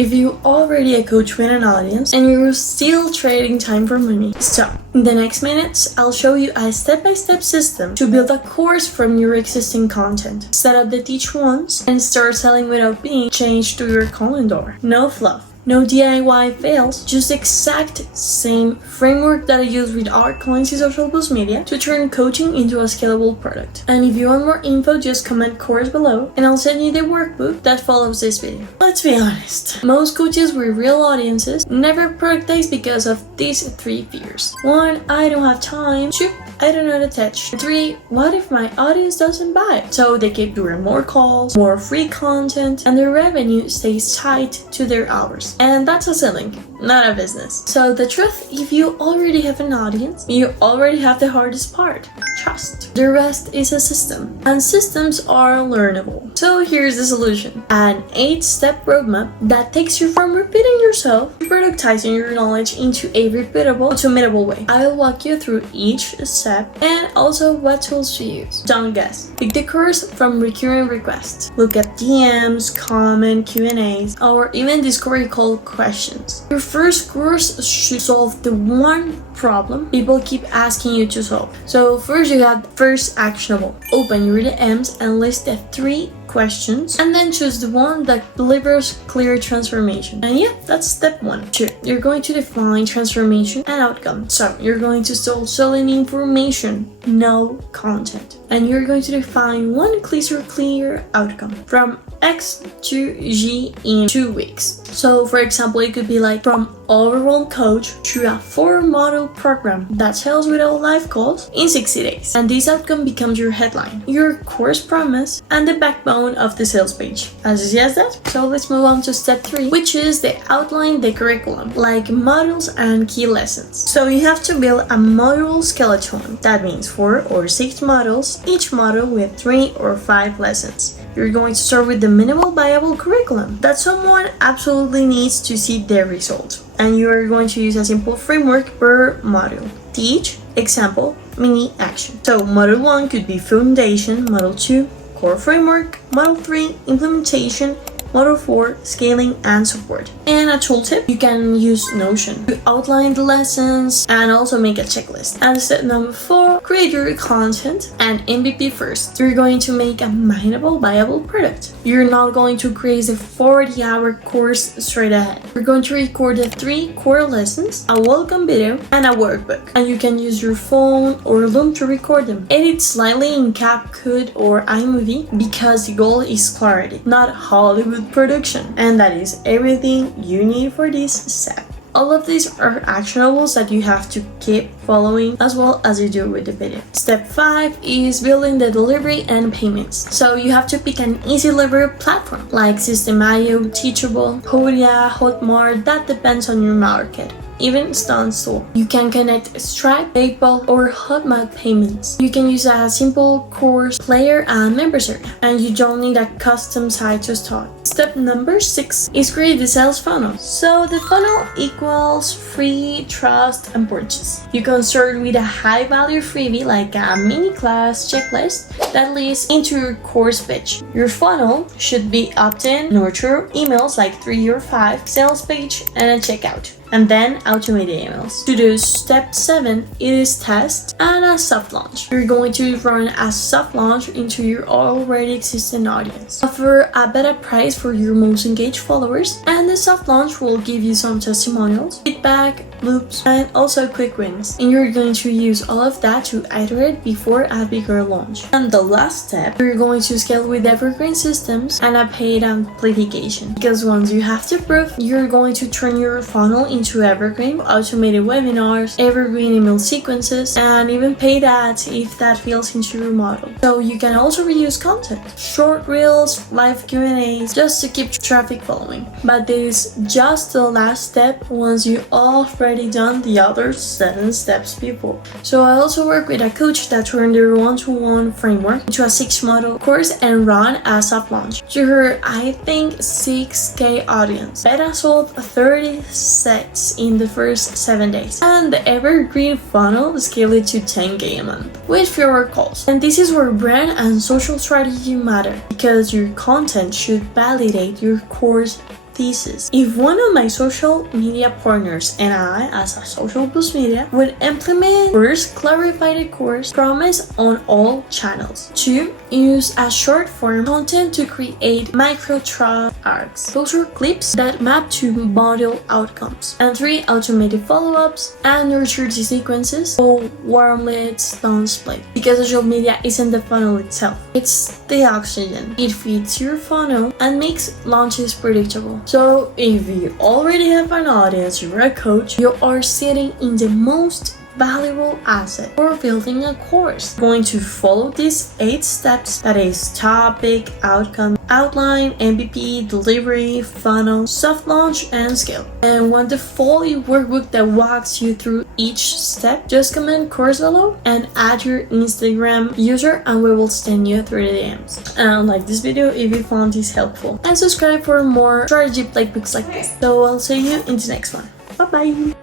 If you're already a coach with an audience and you're still trading time for money, stop. In the next minutes, I'll show you a step-by-step system to build a course from your existing content. Set up the teach once and start selling without being changed to your calendar. No fluff. No DIY fails, just exact same framework that I use with our clients in social boost media to turn coaching into a scalable product. And if you want more info, just comment course below and I'll send you the workbook that follows this video. Let's be honest, most coaches with real audiences never productize because of these 3 fears. 1, I don't have time. 2, I don't know the touch. 3, what if my audience doesn't buy? So they keep doing more calls, more free content, and their revenue stays tied to their hours. And that's a ceiling, not a business. So the truth, if you already have an audience, you already have the hardest part, trust. The rest is a system, and systems are learnable. So here's the solution, an 8-step roadmap that takes you from repeating yourself to productizing your knowledge into a repeatable, automatable way. I'll walk you through each step and also what tools to use. Don't guess. Pick the course from recurring requests. Look at DMs, comment, Q&As, or even discovery call questions. Your first course should solve the one problem people keep asking you to solve. So first you have first actionable. Open your DMs and list the 3 questions and then choose the one that delivers clear transformation. And yeah, that's step 1. 2, you're going to define transformation and outcome. So you're going to start selling information, no content. And you're going to define one clear outcome from X to G in 2 weeks. So for example, it could be like from overwhelmed coach to a 4-module program that sells without live calls in 60 days. And this outcome becomes your headline, your course promise, and the backbone of the sales page. As easy as that. So let's move on to step 3, which is the outline the curriculum, like modules and key lessons. So you have to build a module skeleton. That means 4 or 6 modules, each module with 3 or 5 lessons. You're going to start with the minimal viable curriculum that someone absolutely needs to see their results. And you're going to use a simple framework per module. Teach, example, mini action. So module 1 could be foundation, module 2, core framework, module 3, implementation, module 4, scaling and support. And a tooltip, you can use Notion to outline the lessons and also make a checklist. And step number 4, create your content and MVP first. You're going to make a mineable, viable product. You're not going to create a 40-hour course straight ahead. You're going to record the 3 core lessons, a welcome video, and a workbook. And you can use your phone or Loom to record them. Edit slightly in CapCut or iMovie because the goal is clarity, not Hollywood production. And that is everything you need for this step. All of these are actionables that you have to keep following as well as you do with the video. Step 5 is building the delivery and payments. So you have to pick an easy delivery platform like System.io, Teachable, Podia, Hotmart. That depends on your market. Even Stanstool. You can connect Stripe, PayPal, or Hotmart payments. You can use a simple course player and membership, and you don't need a custom site to start. Step number 6 is create the sales funnel. So the funnel equals free, trust, and purchase. You can start with a high value freebie like a mini class checklist that leads into your course pitch. Your funnel should be opt-in, nurture, emails like 3 or 5, sales page, and a checkout. And then automate the emails. To do step 7, it is test and a soft launch. You're going to run a soft launch into your already existing audience. Offer a better price for your most engaged followers, and the soft launch will give you some testimonials, feedback, loops, and also quick wins. And you're going to use all of that to iterate before a bigger launch. And the last step, you're going to scale with evergreen systems and a paid amplification. Because once you have to prove, you're going to turn your funnel into evergreen, automated webinars, evergreen email sequences, and even paid ads if that feels into your model. So you can also reuse content, short reels, live Q&As, just to keep traffic following. But this is just the last step once you already done the other 7 steps before. So I also work with a coach that turned their one-to-one framework into a 6-module course and run a soft launch to her, I think, 6K audience. Beta sold 30 sets in the first 7 days, and the evergreen funnel scaled it to 10K a month with fewer calls. And this is where brand and social strategy matter, because your content should validate your course thesis. If one of my social media partners and I, as a social boost media, would implement first, clarify the course promise on all channels. 2. Use a short form content to create micro-track arcs. Those are clips that map to model outcomes. And 3. Automated follow-ups and nurture the sequences so wormlets don't split. Because social media isn't the funnel itself, it's the oxygen. It feeds your funnel and makes launches predictable. So if you already have an audience, you're a coach, you are sitting in the most valuable asset for building a course. You're going to follow these 8 steps, that is topic, outcome, outline, MVP, delivery, funnel, soft launch, and scale. And want the fully workbook that walks you through each step? Just comment course below and add your Instagram user and we will send you through the DMs. And like this video if you found this helpful. And subscribe for more strategy playbooks like this. So I'll see you in the next one. Bye bye!